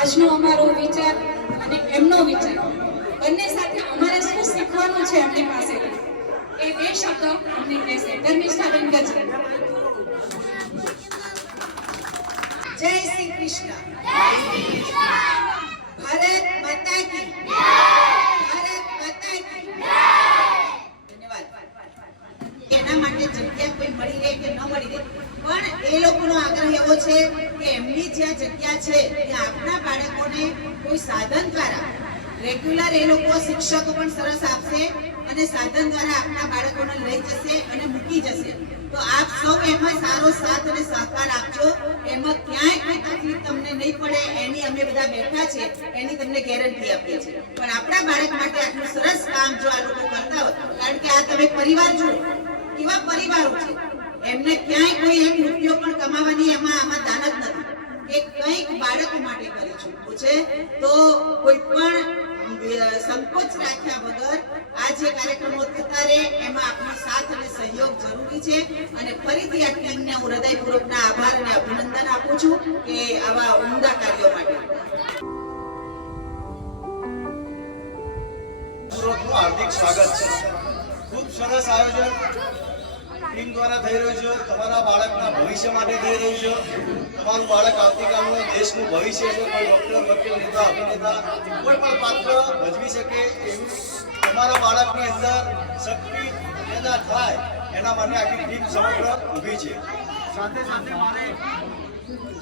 આજનો અમારો વિચાર અને એમનો વિચાર બંને સાથે અમારે શું શીખવાનું છે એમની પાસેથી એ બે શબ્દ અમને કહેશે. ધર્મિષ્ઠાબેન ગજ્જર. જય શ્રી કૃષ્ણ. ભારત માતા કી ભારત માતા કી ધન્યવાદ. એના માટે જગ્યા કોઈ મળી રહે કે ન મળી રહે, પણ એ લોકોનો આગ્રહ એવો છે કે એમની જ્યાં જગ્યા છે ત્યાં આપણા બાળકોને કોઈ સાધન દ્વારા રેગ્યુલર એ લોકો શિક્ષકો પણ સરસ આપશે અને સાધન દ્વારા આપણા બાળકોને લઈ જશે અને મૂકી જશે. તો આપ સૌ એમાં સારો સાથ અને સહકાર આપજો. એમાં ક્યાંય કોઈ તકલીફ તમને નહીં પડે એની અમે બધા બેઠા છે, એની તમને ગેરંટી આપીએ છીએ. પણ આપણા બાળક માટે આટલું સરસ કામ જો આ લોકો કરતા હોય, કારણ કે આ તમે પરિવાર જુઓ કેવા પરિવારો છે, એમને ક્યાંય કોઈ એક રૂપિયો પણ કમાવાની આમાં દાન જ નથી કે કંઈક બાળકો માટે કરી ચૂક્યું છે. તો કોઈ પણ સંકોચ રાખ્યા વગર આ જે કાર્યક્રમો થતા રહે એમાં આપનો સાથ અને સહયોગ જરૂરી છે. અને ફરીથી આ ટીમને હું હૃદયપૂર્વકના આભાર અને અભિનંદન આપું છું કે આવા ઉમદા કાર્યો માટે. હાર્દિક સ્વાગત છે. ખૂબ સરસ આયોજન ટીમ દ્વારા થઈ રહ્યું છે. તમારા બાળકના ભવિષ્ય માટે થઈ રહ્યું છે. તમારું બાળક આવતીકાલનું દેશનું ભવિષ્ય છે. કોઈ ડોક્ટર, વકીલ, નેતા, અભિનેતા કોઈ પણ પાત્ર ભજવી શકે એવું તમારા બાળકની અંદર શક્તિ પેદા થાય એના માટે આખી ટીમ સમગ્ર ઊભી છે. સાથે સાથે મારે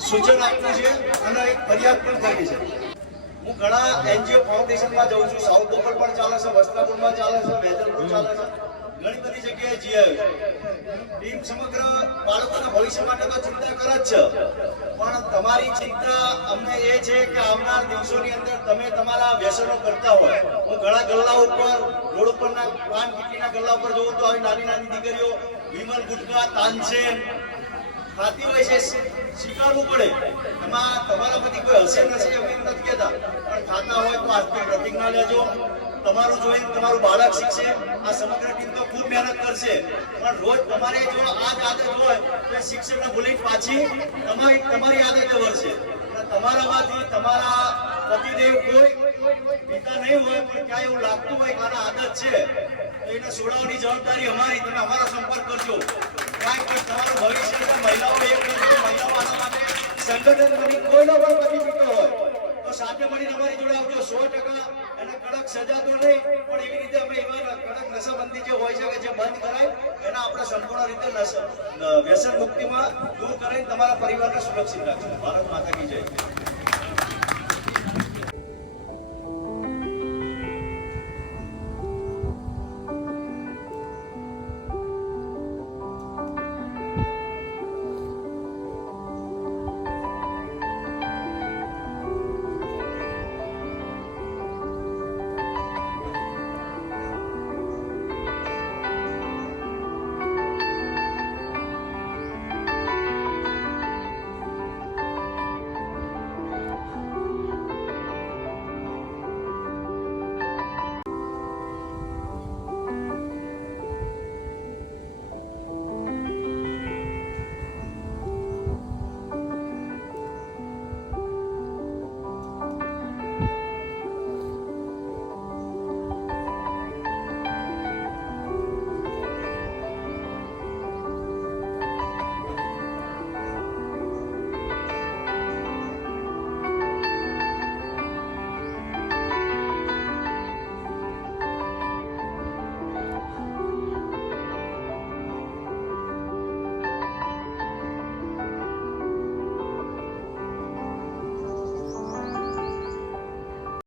સૂચન આપવું છે અને એક ફરિયાદ પણ કરવી છે. હું ઘણા એનજીઓ ફાઉન્ડેશનમાં જાઉં છું. સાઉથ બોપલ પણ ચાલે છે, વસ્ત્રાપુરમાં ચાલે છે, વેજલપુર ચાલે છે, ઘણી બધી જગ્યાએ જઈ આવ્યું. ટીમ સમગ્ર બાળકોના ભવિષ્ય માટે તો ચિંતા કરે જ છે, પણ તમારી ચિંતા અમને એ છે કે આવનાર દિવસોની અંદર તમે તમારા વ્યસનો કરતા હોય. હું ઘણા ગલ્લા ઉપર, રોડ ઉપરના પાન કીટલીના ગલ્લા ઉપર જોઉં તો આવી નાની નાની દીકરીઓ વિમલ, ગુટકા, તાનસેન ખાતી હોય છે. સ્વીકારવું પડે, એમાં તમારામાંથી કોઈ હશે નથી અમે એમ નથી કહેતા, પણ ખાતા હોય તો આજથી પ્રતિજ્ઞા લેજો. તમારું જોઈને તમારું બાળક શીખશે. આ સમગ્ર ટીમ તો ખૂબ મહેનત કરશે, પણ રોજ તમારે જો આ જ આદત હોય તો શિક્ષકને ભૂલી પાછી તમારી આદતે વળશે. તમારામાંથી તમારા પતિદેવ કોઈ પિતા નહીં હોય, પણ ક્યાંય એવું લાગતું હોય કે આના આદત છે તો એને છોડાવવાની જવાબદારી અમારી. તમે અમારો સંપર્ક કરજો. કાંઈ પણ તમારું ભવિષ્ય છે. મહિલાઓ એક કરજો, મહિલાઓ આના માટે સંગઠન બની કોઈનો પણ પતિ પીતો હોય તો સાથે મળીને અમારી જોડે આવજો. 100% એને કડક સજા તો નહીં, પણ એવી રીતે અમે એવા કડક નશાબંધી જે હોય છે કે જે બંધ કરાય એના આપણે સંપૂર્ણ રીતે વ્યસન મુક્તિમાં દૂર કરીને તમારા પરિવારને સુરક્ષિત રાખશું. ભારત માતા કી જય.